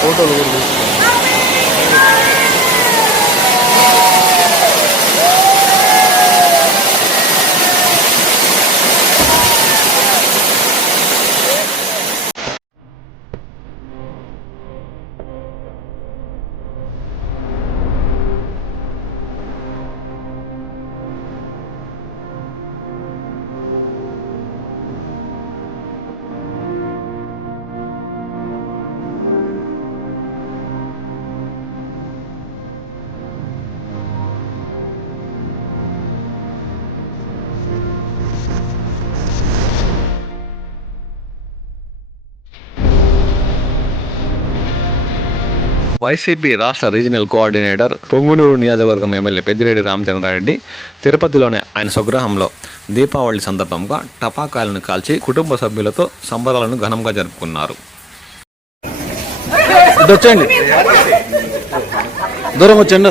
ఫోటోలు కూడా వైసీపీ రాష్ట్ర రీజనల్ కోఆర్డినేటర్ పొంగునూరు నియోజకవర్గం ఎమ్మెల్యే పెద్దిరెడ్డి రామచంద్రారెడ్డి తిరుపతిలోని ఆయన స్వగృహంలో దీపావళి సందర్భంగా టపాకాయలను కాల్చి కుటుంబ సభ్యులతో సంబరాలను ఘనంగా జరుపుకున్నారు. వచ్చేయండి. దూరం వచ్చండి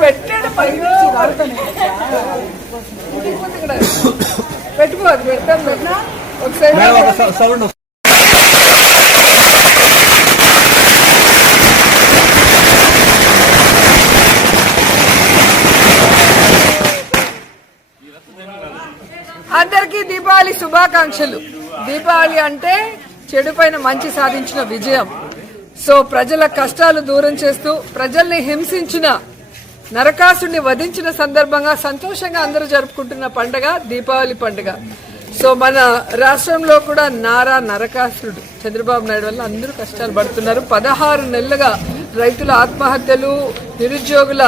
పెట్టాడు పెట్టుకో అది పెడతాను పెట్టినా ఒకసారి అందరికీ దీపావళి శుభాకాంక్షలు. దీపావళి అంటే చెడు పైన మంచి సాధించిన విజయం. సో ప్రజల కష్టాలు దూరం చేస్తూ ప్రజల్ని హింసించిన నరకాసుని వధించిన సందర్భంగా సంతోషంగా అందరూ జరుపుకుంటున్న పండగ దీపావళి పండుగ. సో మన రాష్ట్రంలో కూడా నారా నరకాసురుడు. చంద్రబాబు నాయుడు వల్ల అందరూ కష్టాలు పడుతున్నారు. పదహారు నెలలుగా రైతుల ఆత్మహత్యలు నిరుద్యోగుల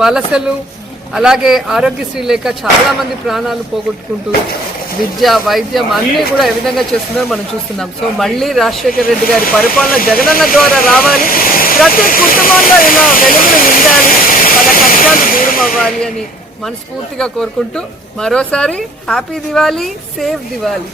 వలసలు అలాగే ఆరోగ్యశ్రీ లేక చాలా మంది ప్రాణాలు పోగొట్టుకుంటూ విద్య వైద్యం అన్నీ కూడా ఏ విధంగా చేస్తున్నారో మనం చూస్తున్నాం. సో మళ్ళీ రాజశేఖర రెడ్డి గారి పరిపాలన జగనన్న ద్వారా రావాలి. ప్రతి కుటుంబంలో ఇలా వెలుగులు నిండాలి వాళ్ళ కష్టాలు దూరం అవ్వాలి అని మనస్ఫూర్తిగా కోరుకుంటూ మరోసారి హ్యాపీ దివాలి సేఫ్ దివాలి